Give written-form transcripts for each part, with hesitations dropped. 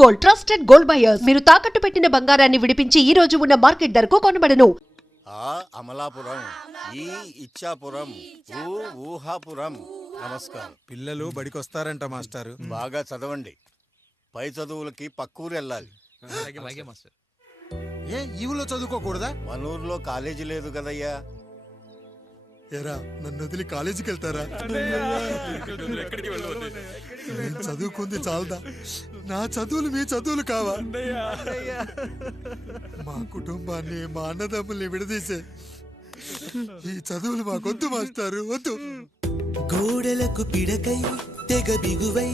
Gold, trusted gold buyers. మీరు తాకట్టు పెట్టిన బంగారాన్ని విడిపించి ఈ రోజు ఉన్న మార్కెట్ ధరకు కొనబడను. అమలాపురం, ఈ ఇచ్చాపురం, ఊహాపురం. నమస్కారం. పిల్లలు బడికొస్తారంట మాస్టారు. బాగా చదవండి. పై చదువులకి పక్కూరు వెళ్ళాలి. ఏ ఈ ఊళ్ళో చదువుకోకూడదా? మన ఊర్లో కాలేజీ లేదు కదయ్యా. ఎరా నన్ను వదిలి కాలేజీకి వెళ్తారా? నేను చదువుకుంది చాలదా? నా చదువులు మీ చదువులు కావా? మా కుటుంబాన్ని, మా అన్నదమ్ముల్ని విడదీసే ఈ చదువులు మాకొద్దు మాస్టారు, వద్దు. గోడలకు పిడకై తెగ బిగువై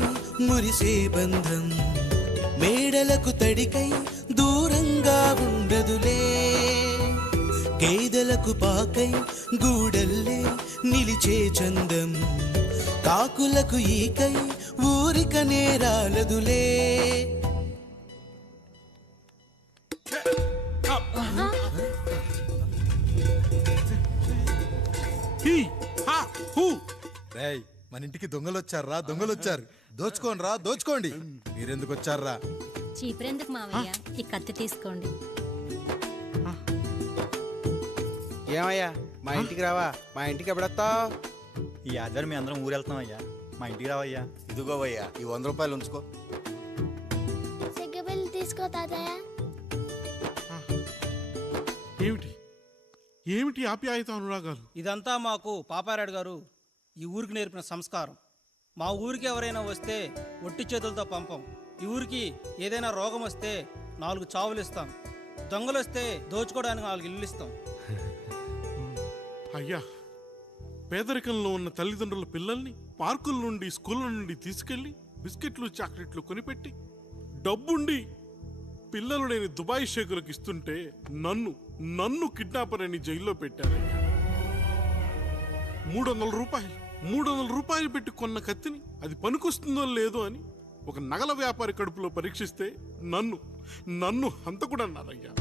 మురిసే బంధం, మేడలకు తడికై దూరంగా ఉండదులే. కేదలకు పాకై గూడల్లే నిలిచే చందం, కాకులకు ఈకై ఊరిక నేరాలదులే. రేయ్, మన ఇంటికి దొంగలొచ్చారా? దొంగలొచ్చారు. దోచుకోండి, దోచుకోండి. మీరెందుకు వచ్చారా? చీపురెందుకు మావయ్య, ఈ కత్తి తీసుకోండి. ఏమయ్యా, మా ఇంటికి రావా? మా ఇంటికి ఎప్పుడొస్తావు? ఈ ఆధారం మీ అందరం ఊరెళ్తాం అయ్యా, మా ఇంటికి రావయ్యా. ఇదిగోవయ్యా, ఈ 100 రూపాయలు ఉంచుకో. సిగ్గబిల్లి తీసుకో తాతయ్య. ఏమిటి ఏమిటి ఆప్యాయత అనురాగాలు? ఇదంతా మాకు పాపారాయుడు గారు ఈ ఊరికి నేర్పిన సంస్కారం. మా ఊరికి ఎవరైనా వస్తే ఒట్టి చేతులతో పంపం. ఈ ఊరికి ఏదైనా రోగం వస్తే 4 చావులు ఇస్తాం. దొంగలు వస్తే దోచుకోవడానికి 4 ఇల్లు ఇస్తాం. అయ్యా, పేదరికంలో ఉన్న తల్లిదండ్రుల పిల్లల్ని పార్కుల నుండి, స్కూళ్ళ నుండి తీసుకెళ్లి బిస్కెట్లు, చాక్లెట్లు కొనిపెట్టి డబ్బుండి పిల్లలు లేని దుబాయ్ షేకులకు ఇస్తుంటే నన్ను కిడ్నాపర్ అని జైల్లో పెట్టారయ్యా. 300 రూపాయలు పెట్టి కొన్న కత్తిని అది పనికొస్తుందో లేదో అని ఒక నగల వ్యాపారి కడుపులో పరీక్షిస్తే నన్ను హంతకుడన్నారయ్యా.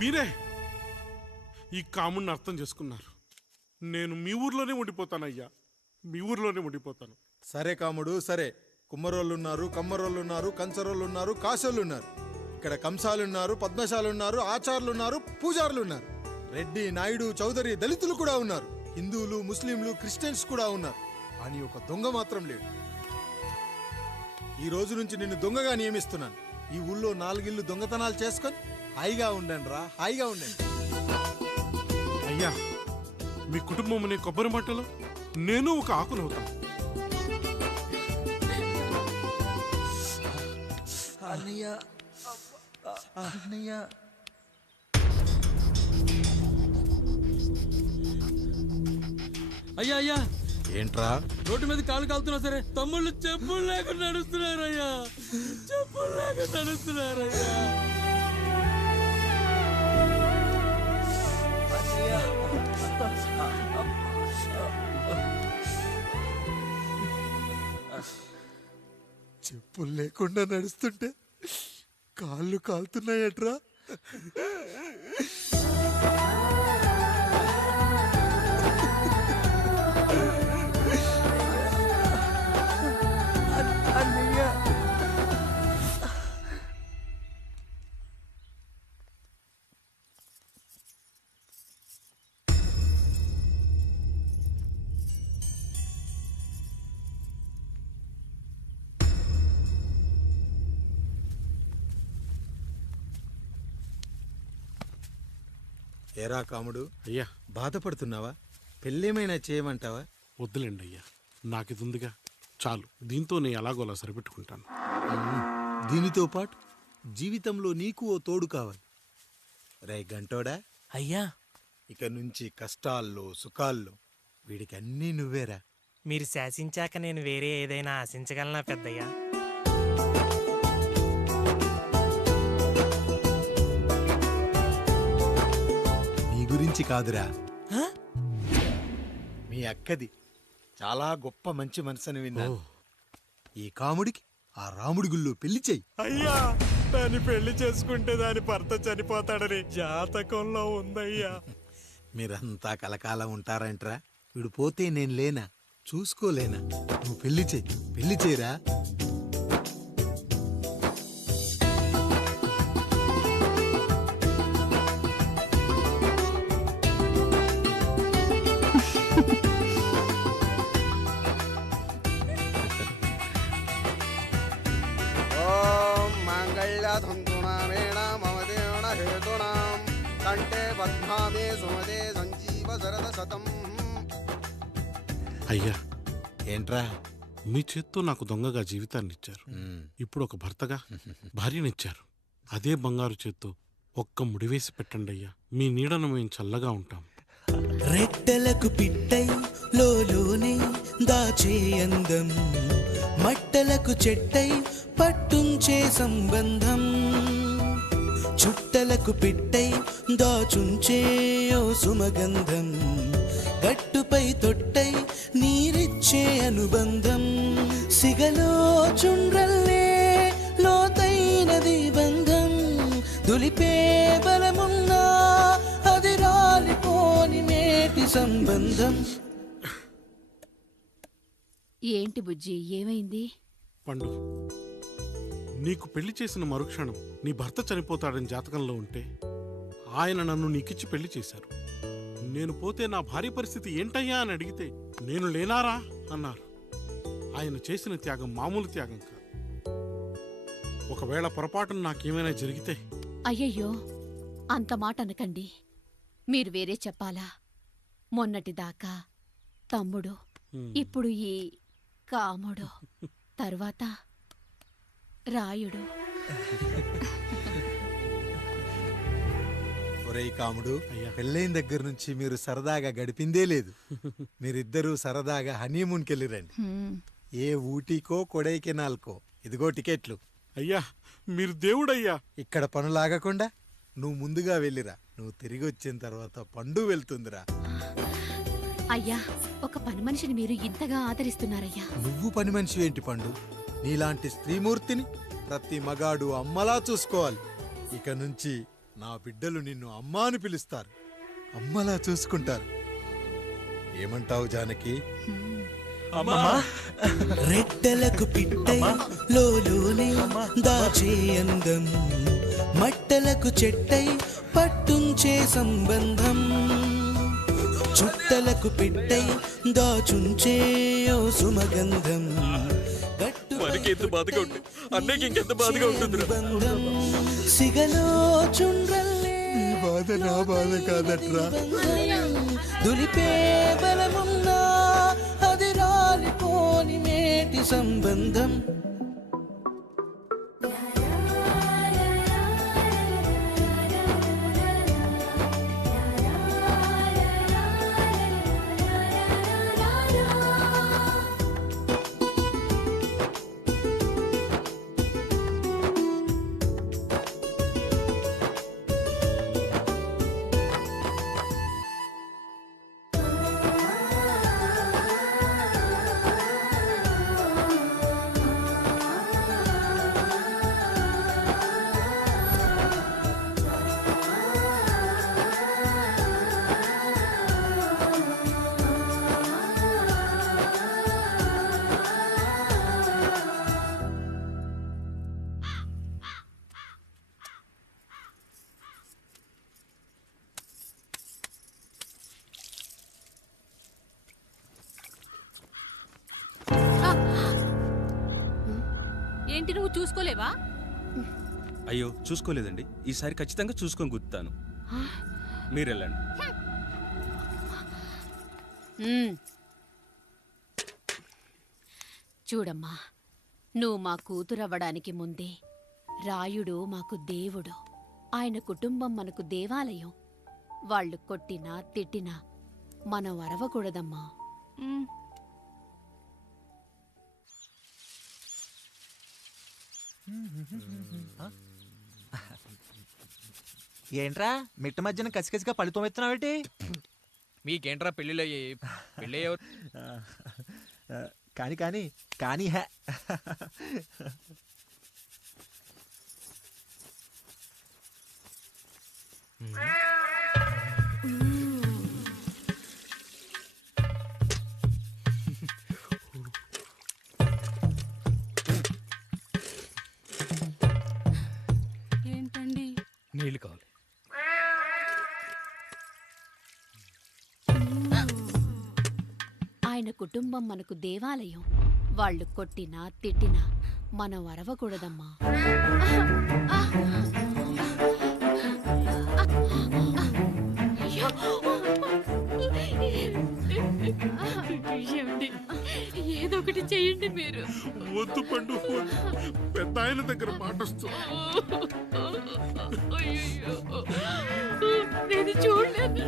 మీరే ఈ కాముడిని అర్థం చేసుకున్నారు. నేను మీ ఊర్లోనే ఉండిపోతానయ్యా, మీ ఊర్లోనే ఉండిపోతాను. సరే కాముడు, సరే. కుమ్మరోళ్ళున్నారు, కమ్మరోళ్ళున్నారు, కంచరోళ్ళున్నారు, కాశోళ్ళున్నారు. ఇక్కడ కంసాలున్నారు, పద్మశాలున్నారు, ఆచార్యులున్నారు, పూజారులున్నారు. రెడ్డి, నాయుడు, చౌదరి, దళితులు కూడా ఉన్నారు. హిందువులు, ముస్లింలు, క్రిస్టియన్స్ కూడా ఉన్నారు. అని ఒక దొంగ మాత్రం లేడు. ఈ రోజు నుంచి నిన్ను దొంగగా నియమిస్తున్నాను. ఈ ఊళ్ళో 4 ఇళ్ళు దొంగతనాలు చేసుకొని హాయిగా ఉండండి రా, హాయిగా ఉండండి. అయ్యా, మీ కుటుంబం అనే కొబ్బరి మట్టలో నేను ఒక ఆకునవుతాను. అయ్యా అయ్యా, ఏంట్రా? రోడ్డు మీద కాలు కాలుతున్నా సరే తమ్ముళ్ళు చెప్పులు లేకుండా నడుస్తున్నారయ్యా, చెప్పులు లేకుండా నడుస్తున్నారయ్యా. చెప్పులు లేకుండా నడుస్తుంటే కాళ్ళు కాలుతున్నాయట్రా. ఏరా కాముడు, అయ్యా, బాధపడుతున్నావా? పెళ్ళేమైనా చేయమంటావా? వద్దులేండి అయ్యా, నాకిది ఉందిగా చాలు. దీంతో నేను ఎలాగోలా సరిపెట్టుకుంటాను. దీనితో పాటు జీవితంలో నీకు ఓ తోడు కావాలి. రే గంటోడా అయ్యా, ఇక నుంచి కష్టాల్లో, సుఖాల్లో వీడికి అన్నీ నువ్వేరా. మీరు శాసించాక నేను వేరే ఏదైనా ఆశించగలనా పెద్దయ్యా? గురించి కాదురా, మీ అక్కది చాలా గొప్ప మంచి మనసుని విన్నాను. ఈ కాముడికి ఆ రాముడి గుళ్ళో పెళ్లి చెయ్యి. అయ్యా, దాన్ని పెళ్లి చేసుకుంటే దాని భర్త చనిపోతాడని జాతకంలో ఉందయ్యా. మీరంతా కలకాలం ఉంటారంట్రా. వీడు పోతే నేను లేనా, చూసుకోలేనా? నువ్వు పెళ్లి చెయ్యి, పెళ్లి చేయరా. తంతునామేణ మమ దేవన హేతునాం కంఠే పద్మామే సుమదే సంజీవ శరద శతం. అయ్యా, ఏంట్రా? మీ చేత్తో నాకు దొంగగా జీవితాన్ని ఇచ్చారు. ఇప్పుడు ఒక భర్తగా భార్యనిచ్చారు. అదే బంగారు చేత్తో ఒక్క ముడివేసి పెట్టండి అయ్యా. మీ నీడను మేము చల్లగా ఉంటాం. రెట్టలకు పిట్టై లోలోనే దాచే అందం, మట్టలకు చెట్టై పట్టుంచే సంబంధం, చుట్టలకు పిట్టై దాచుంచే ఓ సుమగంధం, గట్టుపై తొట్టై నీరిచ్చే అనుబంధం, సిగలో చుండ్రల్లే లోతైనది బంధం, దులిపే బలమున్నా అది రాలిపోని మేటి సంబంధం. ఏంటి బుజ్జి, ఏమైంది? పండు, నీకు పెళ్లి చేసిన మరుక్షణం నీ భర్త చనిపోతాడని జాతకంలో ఉంటే ఆయన నన్ను నీకిచ్చి పెళ్లి చేశారు. నేను పోతే నా భార్య పరిస్థితి ఏంటయ్యా అని అడిగితే నేను లేనారా అన్నారు. ఆయన చేసిన త్యాగం మామూలు త్యాగం కాదు. ఒకవేళ పొరపాటున నాకేమైనా జరిగితే? అయ్యయ్యో, అంత మాట అనకండి. మీరు వేరే చెప్పాలా? మొన్నటిదాకా తమ్ముడు, ఇప్పుడు ఈ కాముడు, తర్వాత రాయుడు. ఒరేయ్ కాముడు, అయ్యా. పెళ్ళైన దగ్గర నుంచి మీరు సరదాగా గడిపిందే లేదు. మీరిద్దరూ సరదాగా హనీమూన్కి వెళ్ళిరండి. ఏ ఊటీకో కొడైకెనాల్కో. ఇదిగో టికెట్లు. అయ్యా, మీరు దేవుడయ్యా. ఇక్కడ పనులాగకుండా నువ్వు ముందుగా వెళ్ళిరా. నువ్వు తిరిగి వచ్చిన తర్వాత పండు వెళ్తుందిరా. అయ్యా, ఒక పని మనిషిని మీరు ఇంతగా ఆదరిస్తున్నారయ్యా. నువ్వు పని మనిషి ఏంటి పండు? నీలాంటి స్త్రీమూర్తిని ప్రతి మగాడు అమ్మలా చూసుకోవాలి. ఇక నుంచి నా బిడ్డలు నిన్ను అమ్మా అని పిలుస్తారు, అమ్మలా చూసుకుంటారు. ఏమంటావు జానకి? రెట్టలకు పిట్టై లోలోనే దాచే అందం, మట్టలకు చెట్టై పట్టుంచే సంబంధం, చుట్టలకు పిట్టై దాచుంచే ఓ సుమగంధం, బంధం, సిగలో చుండ్రల్లే ఈ బాధ నా బాధ కాదట్రా. దులిపే బలమున్నా అది రాలిపోని మేటి సంబంధం. ఏంటి, నువ్వు చూసుకోలేవా? అయ్యో, చూసుకోలేదండి. ఈసారి ఖచ్చితంగా చూసుకొని గుర్తాను. మీరు వెళ్ళండి. చూడమ్మా, నువ్వు మా కూతురవ్వడానికి ముందే రాయుడు మాకు దేవుడు. ఆయన కుటుంబం మనకు దేవాలయం. వాళ్ళు కొట్టినా తిట్టినా మనం అరవకూడదమ్మా. ఏంట్రా మిట్ట మధ్యన కసికసిగా పళ్ళుతో ఎత్తున్నావేటి? మీకేంట్రా పెళ్ళిళ్ళు అయ్యాయి? పెళ్ళి కానీ కానీ కానీ హే ఏంటండి? నీళ్ళు కావాలి. ఆయన కుటుంబం మనకు దేవాలయం. వాళ్ళు కొట్టినా తిట్టినా మనం అరవకూడదమ్మా. ఏదో ఒకటి చెయ్యండి మీరు. వద్దు పండు, పెద్ద ఆయన దగ్గర మాటొస్తూ. నేను చూడలేదు.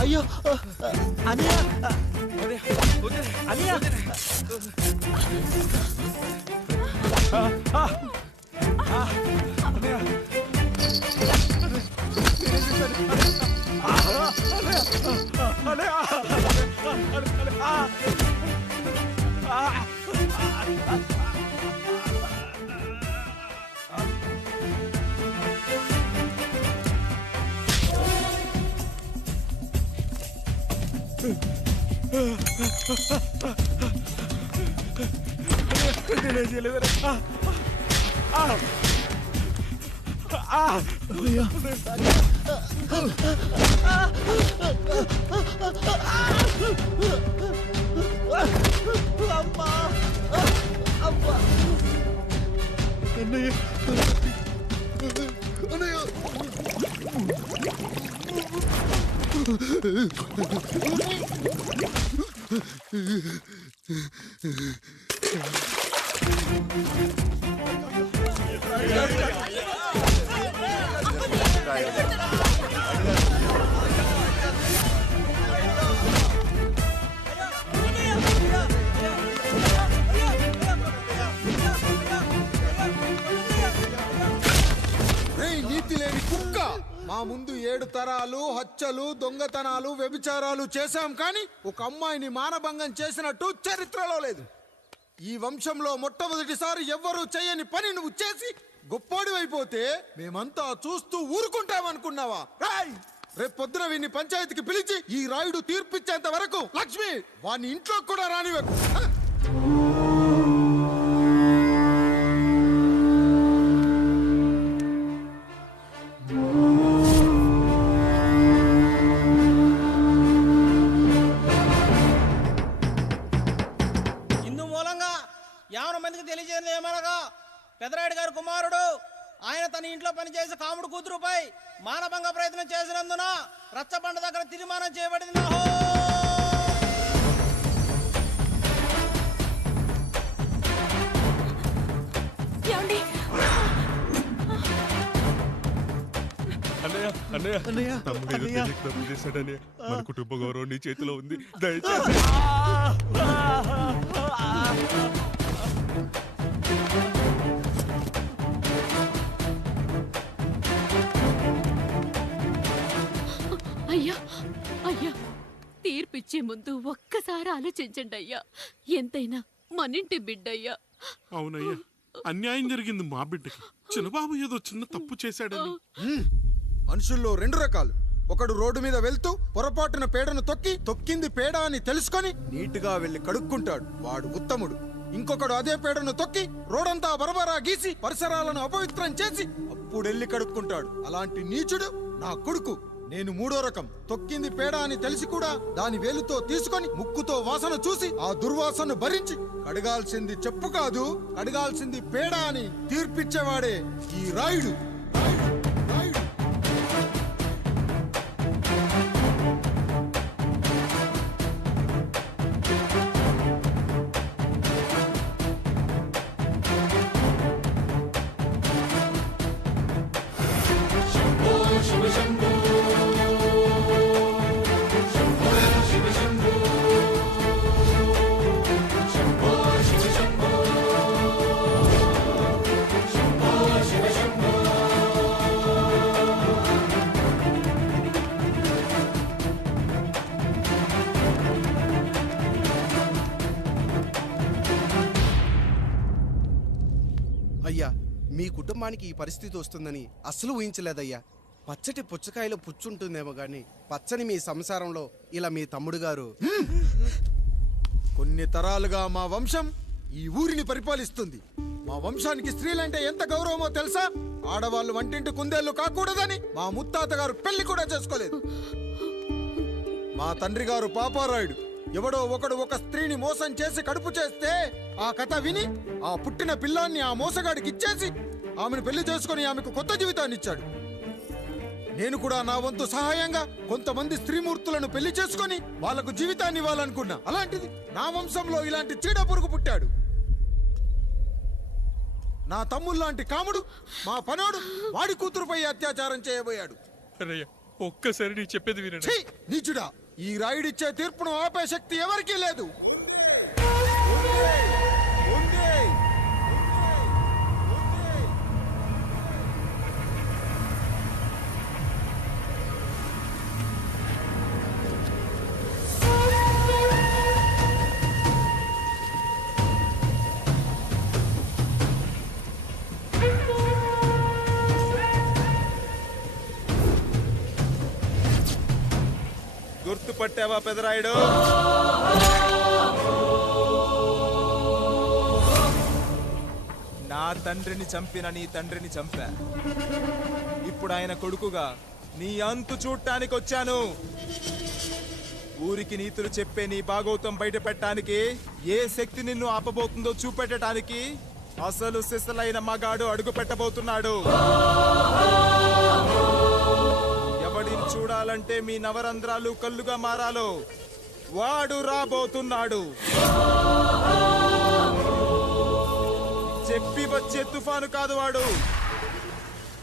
అయ్యో అన్నయ్య అన్నయ్య నీతి లేని కుక్క, మా ముందు 7 తరాలు హత్యలు, దొంగతనాలు, వ్యభిచారాలు చేశాం, కానీ ఒక అమ్మాయిని మానభంగం చేసినట్టు చరిత్రలో లేదు. ఈ వంశంలో మొట్టమొదటిసారి ఎవ్వరూ చేయని పని నువ్వు చేసి గొప్పోడివైపోతే మేమంతా చూస్తూ ఊరుకుంటామనుకున్నావా? రేపు పొద్దున వీడిని పంచాయతీకి పిలిచి ఈ రాయుడు తీర్పిచ్చేంత వరకు లక్ష్మి వాడిని ఇంట్లో కూడా రానివ్వకు. తెలియజేయడం ఏమనగా పెదరాయుడు గారి కుమారుడు ఆయన తన ఇంట్లో పనిచేసే కాముడు కూతురుపై మానభంగ ప్రయత్నం చేసినందున రచ్చబండ దగ్గర తీర్మానం చేయబడింది. తప్పు చేశాడని మన కుటుంబ గౌరవం నీ చేతిలో ఉంది, దయచేసి. అయ్యా అయ్యా, తీర్పిచ్చే ముందు ఒక్కసారి ఆలోచించండి అయ్యా. ఎంతైనా మనింటి బిడ్డయ్యా. అవునయ్యా, అన్యాయం జరిగింది మా బిడ్డకి. చిన్నబాబు ఏదో చిన్న తప్పు చేశాడని. మనుషుల్లో 2 రకాలు. ఒకడు రోడ్డు మీద వెళ్తూ పొరపాటున పేడను తొక్కింది పేడ అని తెలుసుకొని నీటుగా వెళ్లి కడుక్కుంటాడు, వాడు ఉత్తముడు. ఇంకొకడు అదే పేడను తొక్కి రోడంతా బరబరా గీసి పరిసరాలను అపవిత్రం చేసి అప్పుడెళ్ళి కడుక్కుంటాడు. అలాంటి నీచుడు నా కొడుకు. నేను 3వ రకం. తొక్కింది పేడ అని తెలిసి కూడా దాని వేలుతో తీసుకొని ముక్కుతో వాసన చూసి ఆ దుర్వాసన భరించి కడగాల్సింది చెప్పు కాదు, కడగాల్సింది పేడ అని తీర్పిచ్చేవాడే ఈ రాయుడు. అయ్యా, మీ కుటుంబానికి ఈ పరిస్థితి వస్తుందని అస్సలు ఊహించలేదయ్యా. పచ్చటి పుచ్చకాయలో పుచ్చుంటుందేమో గాని పచ్చని మీ సంసారంలో ఇలా మీ తమ్ముడు గారు కొన్ని తరాలుగా మా వంశం ఈ ఊరిని పరిపాలిస్తుంది. మా వంశానికి స్త్రీలంటే ఎంత గౌరవమో తెలుసా? ఆడవాళ్ళు వంటింటి కుందేళ్లు కాకూడదని మా ముత్తాత గారు పెళ్లి కూడా చేసుకోలేదు. మా తండ్రి గారు పాపారాయుడు ఎవడో ఒకడు ఒక స్త్రీని మోసం చేసి కడుపు చేస్తే ఆ కథ విని ఆ పుట్టిన పిల్లాన్ని ఆ మోసగాడికి ఇచ్చేసి ఆమెను పెళ్లి చేసుకుని ఆమెకు కొత్త జీవితాన్ని ఇచ్చాడు. నేను కూడా నా వంతు సహాయంగా కొంతమంది స్త్రీమూర్తులను పెళ్లి చేసుకొని వాళ్లకు జీవితాన్ని ఇవ్వాలనుకున్నా. అలాంటిది నా వంశంలో ఇలాంటి చీడ పురుగు పుట్టాడు. నా తమ్ముళ్ళలాంటి కాముడు మా పనోడు వాడి కూతురుపై అత్యాచారం చేయబోయాడు. ఒక్కసారి నీ చెప్పేది వినండి. ఛీ! నీచుడా, ఈ రాయుడిచ్చే తీర్పును ఆపే శక్తి ఎవరికీ లేదు. గుర్తుపట్టావా పెదరాయుడు? నా తండ్రిని చంపిన నీ తండ్రిని చంపా. ఇప్పుడు ఆయన కొడుకుగా నీ అంతు చూడటానికి వచ్చాను. ఊరికి నీతులు చెప్పే నీ భాగవతం బయట పెట్టడానికి ఏ శక్తి నిన్ను ఆపబోతుందో చూపెట్టడానికి అసలు సిసలైన మగాడు అడుగు పెట్టబోతున్నాడు. ఎవడిని చూడాలంటే మీ నవరంధ్రాలు కళ్ళుగా మారాలో వాడు రాబోతున్నాడు. చెప్పి వచ్చే తుఫాను కాదు వాడు,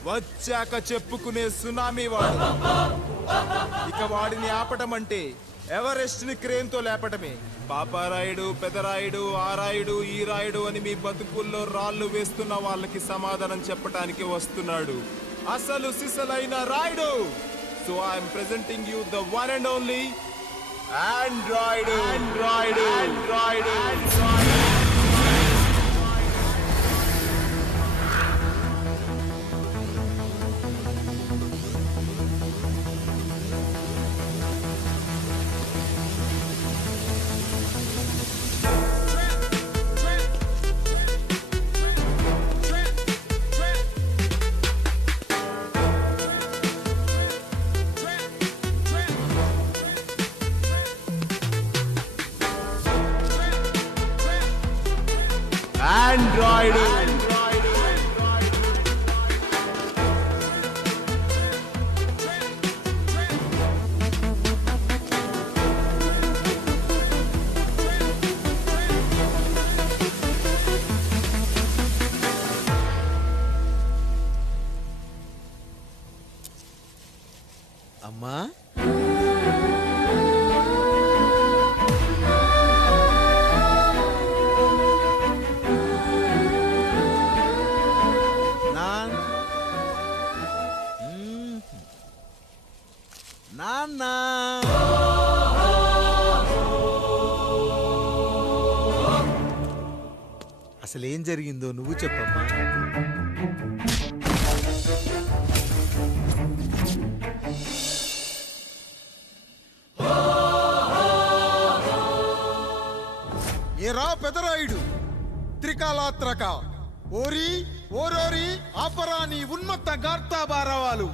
వచ్చాక చెప్పుకునే సునామీ వాడు. ఇక వాడిని ఆపటం అంటే ఎవరెస్ట్ ని క్రేన్ తో లేపటమే. పాపారాయుడు, పెదరాయుడు, ఆరాయుడు, ఈ రాయుడు అని మీ బతుకుల్లో రాళ్లు వేస్తున్న వాళ్ళకి సమాధానం చెప్పటానికి వస్తున్నాడు అసలు సిసలైన Rayudu. So I'm presenting you the one and only Android. Android, Android, Android. Android. అమ్మా, నాన్న, అసలేం జరిగిందో నువ్వు చెప్పమ్మా. ఏరా పెదరాయుడు, త్రికాలాత్రక, ఓరి ఓరోరి ఆపరా నీ ఉన్మత్త గార్తాబారావాలు.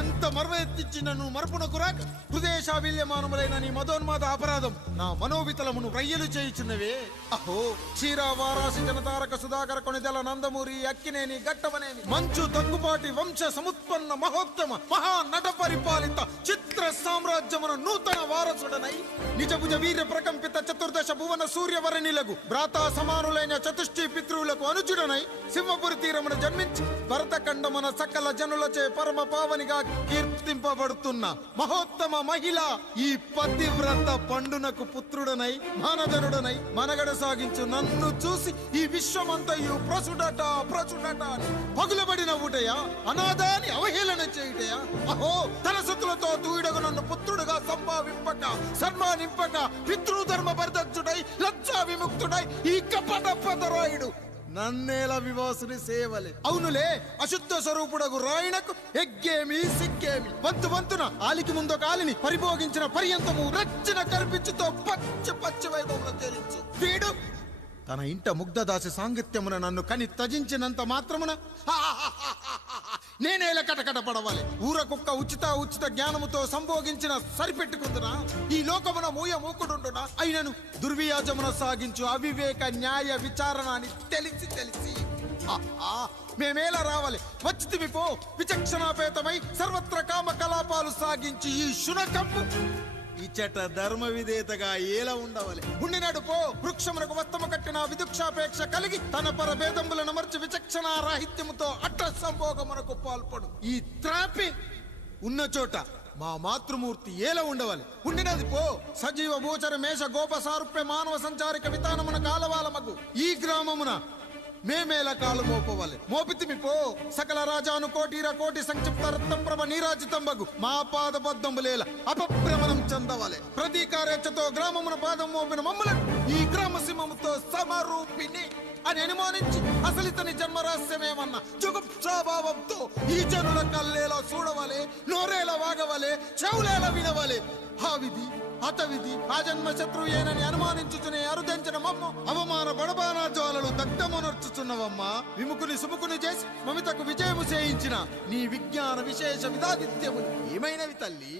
ఎంత మర్వెత్తించిన నువ్వు మరపునకు రాక హృదయశావిల్యమానములైన నీ మదోన్మాద అపరాధం నా మనోవితలమును రయ్యలు చేయుచున్నవే. అహో క్షీర వారాసి జనతారక సుధాకర కొనిదెల నందమూరి అక్కినేని గట్టవనేని మంచు దగ్గుపాటి వంశ సముత్పన్న మహోత్తమ మహా నట పరిపాలిత చిత్ర సామ్రాజ్యమున నూతన వారసుడనై నిజభుజ వీర్య ప్రకంపిత చతుర్దశ భువన సూర్యవరణిలకు భ్రాతా సమానులైన చతుష్టి పితృవులకు అనుజుడనై సింహపురి తీరమున జన్మించి భరతఖండమున సకల జనులచే పరమ పావనిగా కీర్తింపబడుతున్న మహోత్తమ మహిళ ఈ పతివ్రత పండునకు పుత్రుడనై మానధనుడనై మనగడ సాగించు నన్ను చూసి ఈ విశ్వమంతయు ప్రసుడట ప్రసుడట అని పగులబడిన ఊటయా, అనాథాన్ని అవహేళన చేయుటయా. అహో తలసుతులతో తూయిడగు నన్ను పుత్రుడుగా సంభావింపక సన్మానింపక పితృధర్మ పరిదక్షుడై లజ్జా విముక్తుడై ఈ కపట పెదరాయుడు నన్నేల వివాసుని సేవలే. అవునులే, అశుద్ధ స్వరూపుడగు రాయణకు ఎగ్గేమి సిగ్గేమి. వంతు వంతున ఆలికి ముందు కాలిని పరిభోగించిన పర్యంతము రచ్చిన కర్పించుతో పచ్చ వైభవంలో తేలించు. వీడు తన ఇంట ముగ్ధదాసి సాంగత్యమున నన్ను కని త్యజించినంత మాత్రమున నేనేల కటకట పడవాలి. ఊర కుక్క ఉచిత జ్ఞానముతో సంభోగించిన సరిపెట్టుకుందునా? ఈ లోకమున మూకుడుండునా? అయినను దుర్వ్యాజమున సాగించు అవివేక న్యాయ విచారణ అని తెలిసి మేమేలా రావాలి? వచ్చితివి పో, విచక్షణాపేతమై సర్వత్ర కామ కలాపాలు సాగించి ఈ శునకమ్ము ఇచ్చట ధర్మ విధేతగా ఏలా ఉండవాలి? ఉండినాడు పో, వృక్షమునకు వత్తము కట్టిన విదుక్షాపేక్ష కలిగి తన పరభేదములను మర్చి విచక్షణ రాహిత్యముతో అట్ట సంభోగమునకు పాల్పడు. ఈ త్రాపి ఉన్న చోట మా మాతృమూర్తి ఏలా ఉండవాలి? ఉండినది పో, సజీవ భూచర మేష గోప సారూప్య మానవ సంచారిక విధానమున కాలవాలమగు ఈ గ్రామమున మేమేలా కాలు మోపవాలి? మోపితిమి పో, సకల రాజాను కోటి సంక్షిప్త రత్నప్రభ నీరాజితంబగు మా పాదబద్ధములేల అపభ్రమణం చెందవాలి. ప్రతీకారేచ్ఛతో గ్రామమున పాదం మోపిన మమ్మలను ఈ గ్రామ సింహముతో సమరూపిణి అని అనుమానించి అసలితని జన్మరహస్యమేమన్నా జుగుప్సాభావంతో ఈ జనుల కల్లేలా చూడవాలి, నోరేలా వాగవాలి, చెవులేలా వినవాలి. ఆ విధి హతవిధి ఆ జన్మ శత్రువు ఏనని అనుమానించుచునే అరుదించిన మమ్మ అవమాన బడబానా జ్వాలలు దగ్ధమునర్చుచున్నవమ్మా. విముకుని సుముకుని చేసి మమితకు విజయము చేయించిన నీ విజ్ఞాన విశేష విధాదిత్యములు ఏమైనవి తల్లి?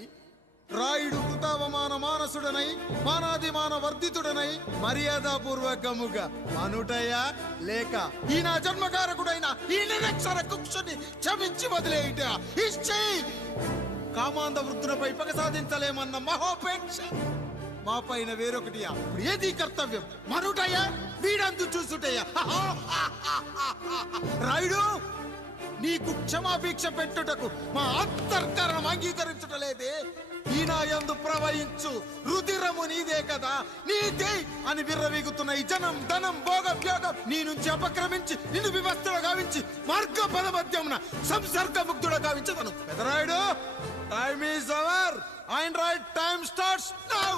రాయుడు కృతావమాన మానసుడనై మానాదిమాన వర్ధితుడనై మర్యాదపూర్వకముగా మనుటయా లేక ఈ నా జన్మకారకుడైన ఈ నిరక్షర కుక్షుని క్షమించి వదిలేయుట ఇచ్చి కామాంధ వృద్ధులపై పగ సాధించలేమన్న మహోపేక్ష మా పైన వేరొకటియా? ఏది కర్తవ్యం? మనుటయా వీడందు చూసుటయా? రాయుడు, నీకు క్షమాపేక్ష పెట్టుటకు మా అంతర్కరణం అంగీకరించుటలేదే. ఈనాయందు ప్రవహించు రుధిరము నీదే కదా, నీదే అని విర్రవీగుతున్న ఈ జనం ధనం భోగభ్యోగం నీ నుంచి అపక్రమించి నిన్ను వివస్థలో గావించి మార్గ పదమధ్యమున సంసర్గముగ్ధుడ గావించదను. Pedarayudu, time is over and right time starts now.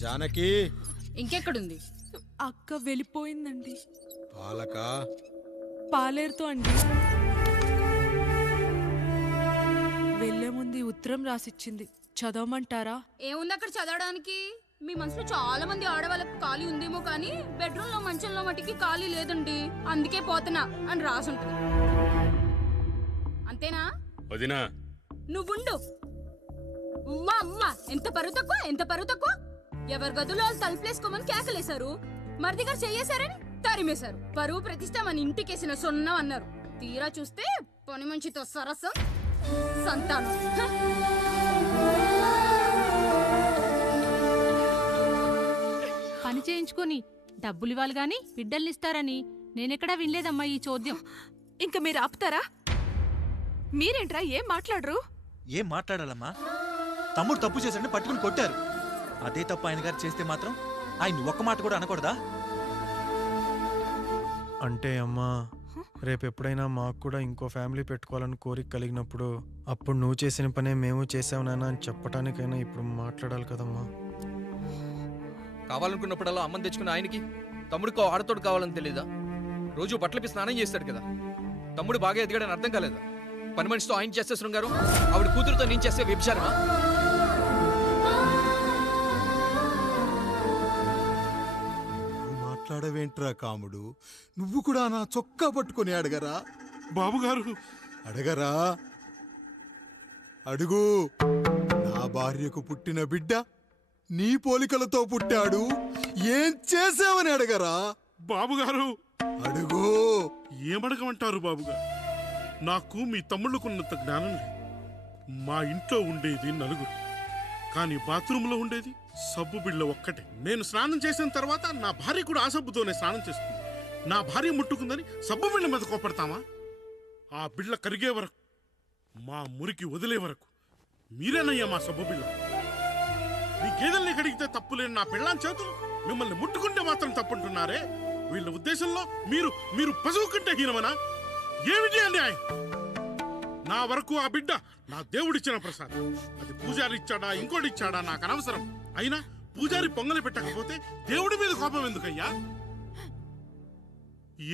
Janaki ఇంకెక్కడుంది? అక్క వెళ్ళిపోయిందండి. పాలక పాలేరుతో అండి. వెళ్లే ముందు ఉత్తరం రాసిచ్చింది, చదవమంటారా? ఏముంది అక్కడ చదవడానికి? మీ మనసులో చాలా మంది ఆడవాళ్ళకు ఖాళీ ఉందేమో కానీ బెడ్రూమ్ లో మంచంలో మటుకి ఖాళీ లేదండి, అందుకే పోతున్నా అని రాసుంటది. అంతేనా వదినా? నువ్వుండు. ఉమ్మా అమ్మా, ఎంత పరువు తక్కువ. ఎవరి గదులో వాళ్ళు తలుపులేసుకోమని కేకలేశారు, మరిది గారు చెయ్యేశారని తరిమేశారు. పరువు ప్రతిష్ట మన ఇంటికేసిన సొన్నం అన్నారు. తీరా చూస్తే పని మంచితో సరసం, సంతానం. పని చేయించుకొని డబ్బులు ఇవ్వాలి గాని బిడ్డల్నిస్తారని నేనెక్కడా వినలేదమ్మా ఈ చోద్యం. ఇంకా మీరు ఆపుతారా? మీరేంట్రా ఏం మాట్లాడరు? ఏం మాట్లాడాలమ్మా? తమ్ముడు తప్పు చేశాడని పట్టుకుని కొట్టారు. అదే తప్పు ఆయన గారు చేస్తే మాత్రం ఆయన ఒక్క మాట కూడా అనకూడదా? అంటే అమ్మా, రేపు ఎప్పుడైనా మాకు కూడా ఇంకో ఫ్యామిలీ పెట్టుకోవాలని కోరిక కలిగినప్పుడు అప్పుడు నువ్వు చేసిన పనే మేము చేసావు నాన్న అని చెప్పటానికైనా ఇప్పుడు మాట్లాడాలి కదమ్మా. కావాలనుకున్నప్పుడల్లా అమ్మని తెచ్చుకున్న ఆయనకి తమ్ముడికో ఆడతోడు కావాలని తెలీదా? రోజు బట్టలపి స్నానం చేస్తాడు కదా. తమ్ముడు బాగా ఎదిగాడని అర్థం కాలేదా? పని మనిషితో ఆయన చేస్తే శృంగారం, ఆవిడ కూతురుతో నేను చేస్తే వ్యభిచారమా? మాట్లాడవేంట్రా కాముడు? నువ్వు కూడా నా చొక్కా పట్టుకొని అడగరా? బాబుగారు అడగరా? అడుగు. నా భార్యకు పుట్టిన బిడ్డ నీ పోలికలతో పుట్టాడు, ఏం చేసావని అడగరా? బాబుగారు అడుగు. ఏమడగమంటారు బాబుగారు? నాకు మీ తమ్ముళ్ళకున్నంత జ్ఞానం లేదు. మా ఇంట్లో ఉండేది నలుగురు, కానీ బాత్రూంలో ఉండేది సబ్బు బిళ్ళ ఒక్కటే. నేను స్నానం చేసిన తర్వాత నా భార్య కూడా ఆ సబ్బుతోనే స్నానం చేస్తుంది. నా భార్య ముట్టుకుందని సబ్బు బిళ్ళ మీద కోపడతామా? ఆ బిళ్ళ కరిగే వరకు, మా మురికి వదిలే వరకు మీరేనయ్యా మా సబ్బు బిళ్ళ. మీ గేదెల్ని కడిగితే తప్పులేని నా పిల్లాని చేతులు మిమ్మల్ని ముట్టుకుంటే మాత్రం తప్పుంటున్నారే. వీళ్ళ ఉద్దేశంలో మీరు పశువు కంటే హీనమనా? ఏమిటి అన్యాయం? నా వరకు ఆ బిడ్డ నా దేవుడిచ్చిన ప్రసాదం. అది పూజారి ఇచ్చాడా ఇంకోటి ఇచ్చాడా నాకు అనవసరం. అయినా పూజారి పొంగలి పెట్టకపోతే దేవుడి మీద కోపం ఎందుకయ్యా?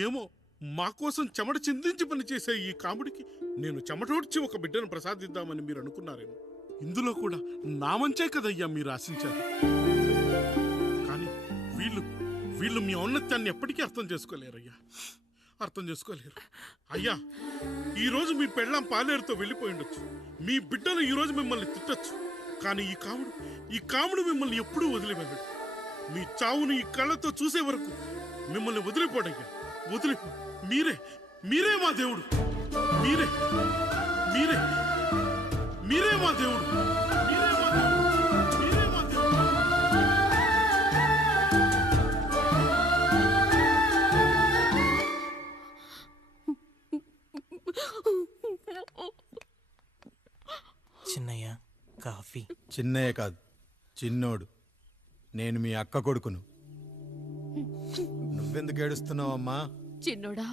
ఏమో, మా కోసం చెమట చిందించి పనిచేసే ఈ కాముడికి నేను చెమటోడ్చి ఒక బిడ్డను ప్రసాదిద్దామని మీరు అనుకున్నారేమో. ఇందులో కూడా నా మంచే కదయ్యా మీరు ఆశించారు. కానీ వీళ్ళు మీ ఔన్నత్యాన్ని ఎప్పటికీ అర్థం చేసుకోలేరయ్యా, అర్థం చేసుకోలేరు. అయ్యా, ఈరోజు మీ పెళ్ళాం పాలేరుతో వెళ్ళిపోయి ఉండొచ్చు, మీ బిడ్డలు ఈరోజు మిమ్మల్ని తిట్టచ్చు. కానీ ఈ కాముడు మిమ్మల్ని ఎప్పుడూ వదిలిపెట్టడు. మీ చావును ఈ కళ్ళతో చూసే వరకు మిమ్మల్ని వదిలిపోడయ్యా, వదిలిపో. మీరే మా దేవుడు, మీరే మీరే మీరే మా దేవుడు, మీరే మా దేవుడు, మీరే మా దేవుడు. చిన్నయ్య కాఫీ. చిన్నయ్య కాదు, చిన్నోడు. నేను మీ అక్క కొడుకును. నువ్వెందుకు ఏడుస్తున్నావమ్మా? చిన్నోడా,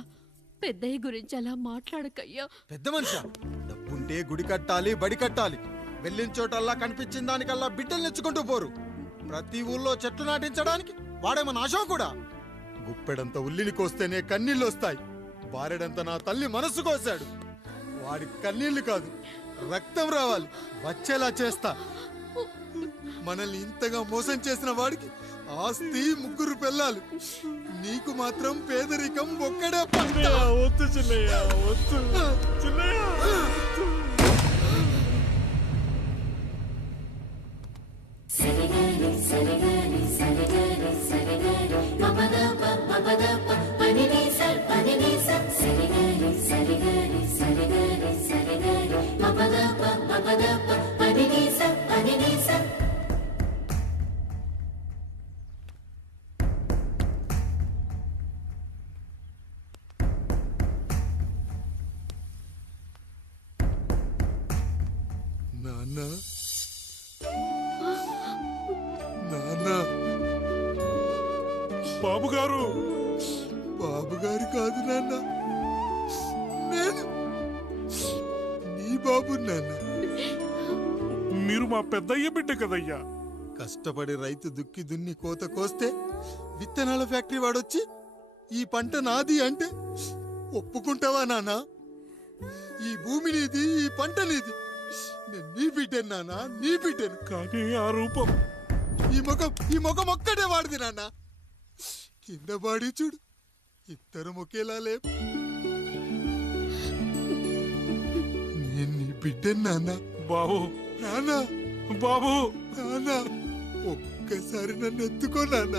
పెద్దయ్య గురించి అలా మాట్లాడకయ్యా. పెద్ద మనిషా, డబ్బుంటే గుడి కట్టాలి, బడి కట్టాలి. వెళ్ళిన చోటల్లా కనిపించిన దానికల్లా బిడ్డలు నెచ్చుకుంటూ పోరు. ప్రతి ఊళ్ళో చెట్లు నాటించడానికి వాడేమో నాశం కూడా. గుప్పెడంత ఉల్లిని కోస్తేనే కన్నీళ్ళు వస్తాయి. బారెడంత నా తల్లి మనస్సు కోసాడు. వాడి కన్నీళ్లు కాదు, రక్తం రావాలి, వచ్చేలా చేస్తా. మనల్ని ఇంతగా మోసం చేసిన వాడికి ఆస్తి, 3 పిల్లలు. నీకు మాత్రం పేదరికం ఒక్కడే పంట. వద్దు చిన్నయ్య, వద్దు చిన్నయ్య. నాన్న, నాన్న. బాబుగారు. బాబుగారు కాదు నాన్న, నేను నీ బాబు నాన్న. మీరు మా పెద్దయ్య బిడ్డ కదయ్యా. కష్టపడి రైతు దుక్కి దున్ని కోత కోస్తే విత్తనాల ఫ్యాక్టరీ వాడొచ్చి ఈ పంట నాది అంటే ఒప్పుకుంటావా నాన్న? ఈ భూమి నీది, ఈ పంట నీది. నేను నీ బిడ్డను నాన్న, నీ బిడ్డను. కానీ ఆ రూపం, ఈ ముఖం ఒక్కడే వాడిది నాన్న. కింద బాడి చూడు, ఇద్దరు ఒకేలా లేవు. నేను నీ బిడ్డను నాన్న. బాబు, నాన్న, బాబు, నాన్న, ఒక్కసారి నన్ను ఎత్తుకో నాన్న.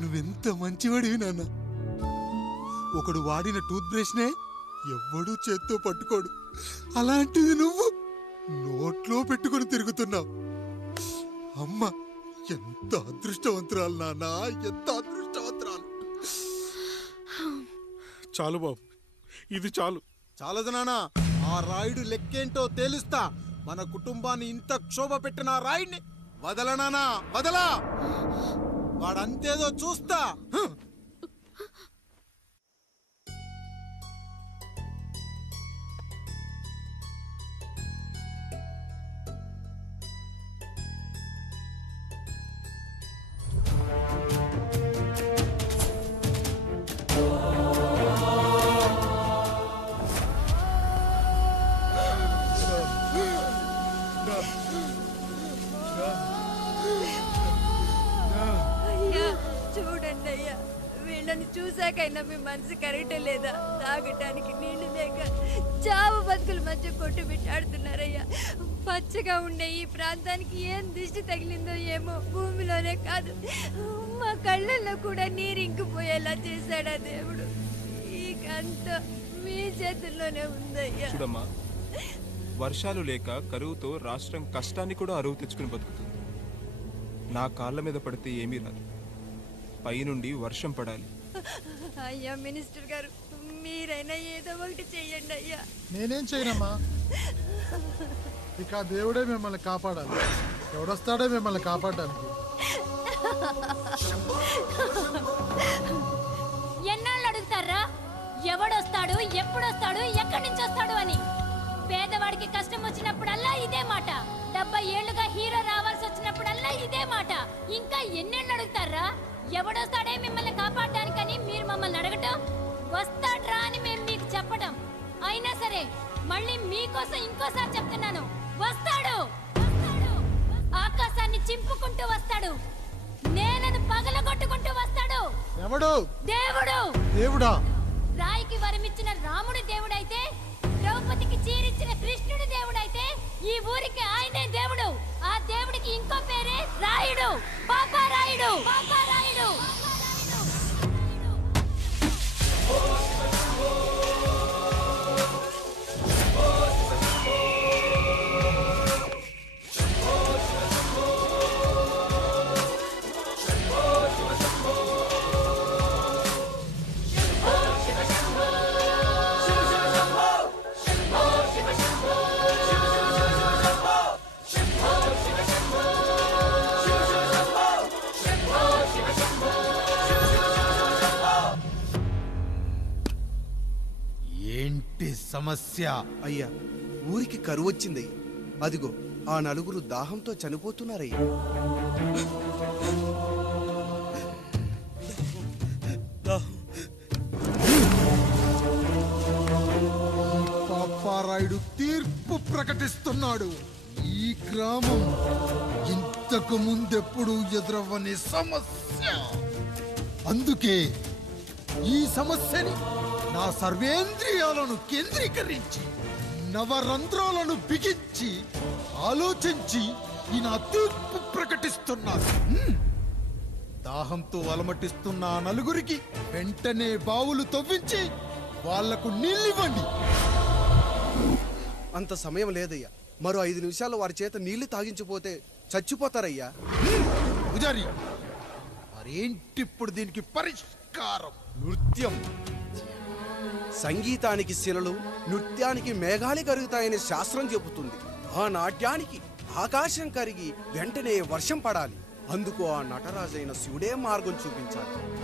నువ్వెంత మంచివాడివి నాన్న. ఒకడు వాడిన టూత్ బ్రష్నే ఎవ్వడూ చేత్తో పట్టుకోడు. అలాంటిది నువ్వు నోట్లో పెట్టుకుని తిరుగుతున్నావు. అమ్మ ఎంత అదృష్టవంతురాలు నాన్న, ఎంత అదృష్టవంతురాలు. చాలు బాబు, ఇది చాలు. చాలదు నాన్న, ఆ రాయుడు లెక్కేంటో తేలుస్తా. మన కుటుంబాన్ని ఇంత క్షోభ పెట్టిన ఆ రాయుడిని వదలనానా, వదలా. వాడంతేదో చూస్తా. అయ్యా వీళ్ళని చూసాకైనా మీ మనసు కరెక్ట్ లేదా? తాగటానికి నీళ్లు లేక చావు బతుకుల మధ్య కొట్టు పెట్టాడుతున్నారయ్యా. పచ్చగా ఉండే ఈ ప్రాంతానికి ఏం దిష్టి తగిలిందో ఏమో. భూమిలోనే కాదు మా కళ్ళల్లో కూడా నీరు ఇంకిపోయేలా చేశాడా దేవుడు. ఈకంతా మీ చేతుల్లోనే ఉందయ్యా. చూడమ్మా, వర్షాలు లేక కరువుతో రాష్ట్రం కష్టాన్ని కూడా అరువు తెచ్చుకుని బతుకుతుంది. నా కాళ్ళ మీద పడితే ఏమీ రాదు, పైనుండి వర్షం పడాలి. అయ్యా మినిస్టర్ గారు, మీరైనా ఏదో ఒకటి చెయ్యండి అయ్యా. నేనేం చేయనమ్మా, ఇక ఆ దేవుడే మిమ్మల్ని కాపాడాలి. ఎవడొస్తాడో మిమ్మల్ని కాపాడడానికి. ఎన్నాళ్ళు అడుగుతారా ఎవడొస్తాడు, ఎప్పుడొస్తాడు, ఎక్కడి నుంచి వస్తాడు అని? పేదవాడికి కష్టం వచ్చినప్పుడల్లా ఇదే మాట. 70 ఏళ్లుగా హీరో రావాల్సి వచ్చినప్పుడల్లా ఇదే మాట. ఇంకా ఎన్నేళ్ళు అడుగుతారా? ఎవడొస్తాడే మిమ్మల్ని కాపాడడానికని మీరు మమ్మల్ని అడగటం, వస్తాడ్రా అని మేము మీకు చెప్పడం. అయినా సరే మళ్ళీ మీకోసం ఇంకోసారి చెప్తున్నాను, వస్తాడు. ఆకాశాన్ని చింపుకుంటూ వస్తాడు, నేలను పగలగొట్టుకుంటూ వస్తాడు. ఎవడు? దేవుడు. దేవుడా? రాయికి వరమిచ్చిన రాముడి దేవుడైతే, ద్రౌపదికి చీరిచ్చిన కృష్ణుడి దేవుడైతే, ఈ ఊరికి ఆయనే దేవుడు. ఆ దేవుడికి ఇంకో పేరే రాయుడు, పాపారాయుడు. పాపారాయుడు. ఏంటి సమస్య? అయ్యా, ఊరికి కరువు వచ్చింది. అదిగో ఆ నలుగురు దాహంతో చనిపోతున్నారయ్యా. పాపారాయుడు తీర్పు ప్రకటిస్తున్నాడు. ఈ గ్రామం ఇంతకు ముందెప్పుడు ఎదురవ్వని సమస్య. అందుకే ఈ సమస్యని నా సర్వేంద్రియాలను కేంద్రీకరించి, నవరంధ్రాలను బిగించి ఆలోచించి ఈ నా తీర్పు ప్రకటిస్తున్నాను. దాహంతో అలమటిస్తున్న ఆ నలుగురికి వెంటనే బావులు తవ్వించి వాళ్లకు నీళ్ళివ్వండి. అంత సమయం లేదయ్యా. మరో 5 నిమిషాలు వారి చేత నీళ్లు తాగించిపోతే చచ్చిపోతారయ్యా. పూజారి, మరేంటిప్పుడు దీనికి పరిష్కారం? నృత్యం. సంగీతానికి శిలలు, నృత్యానికి మేఘాలు కరుగుతాయని శాస్త్రం చెబుతుంది. ఆ నాట్యానికి ఆకాశం కరిగి వెంటనే వర్షం పడాలి. అందుకు ఆ నటరాజైన శివుడే మార్గం చూపించాలి.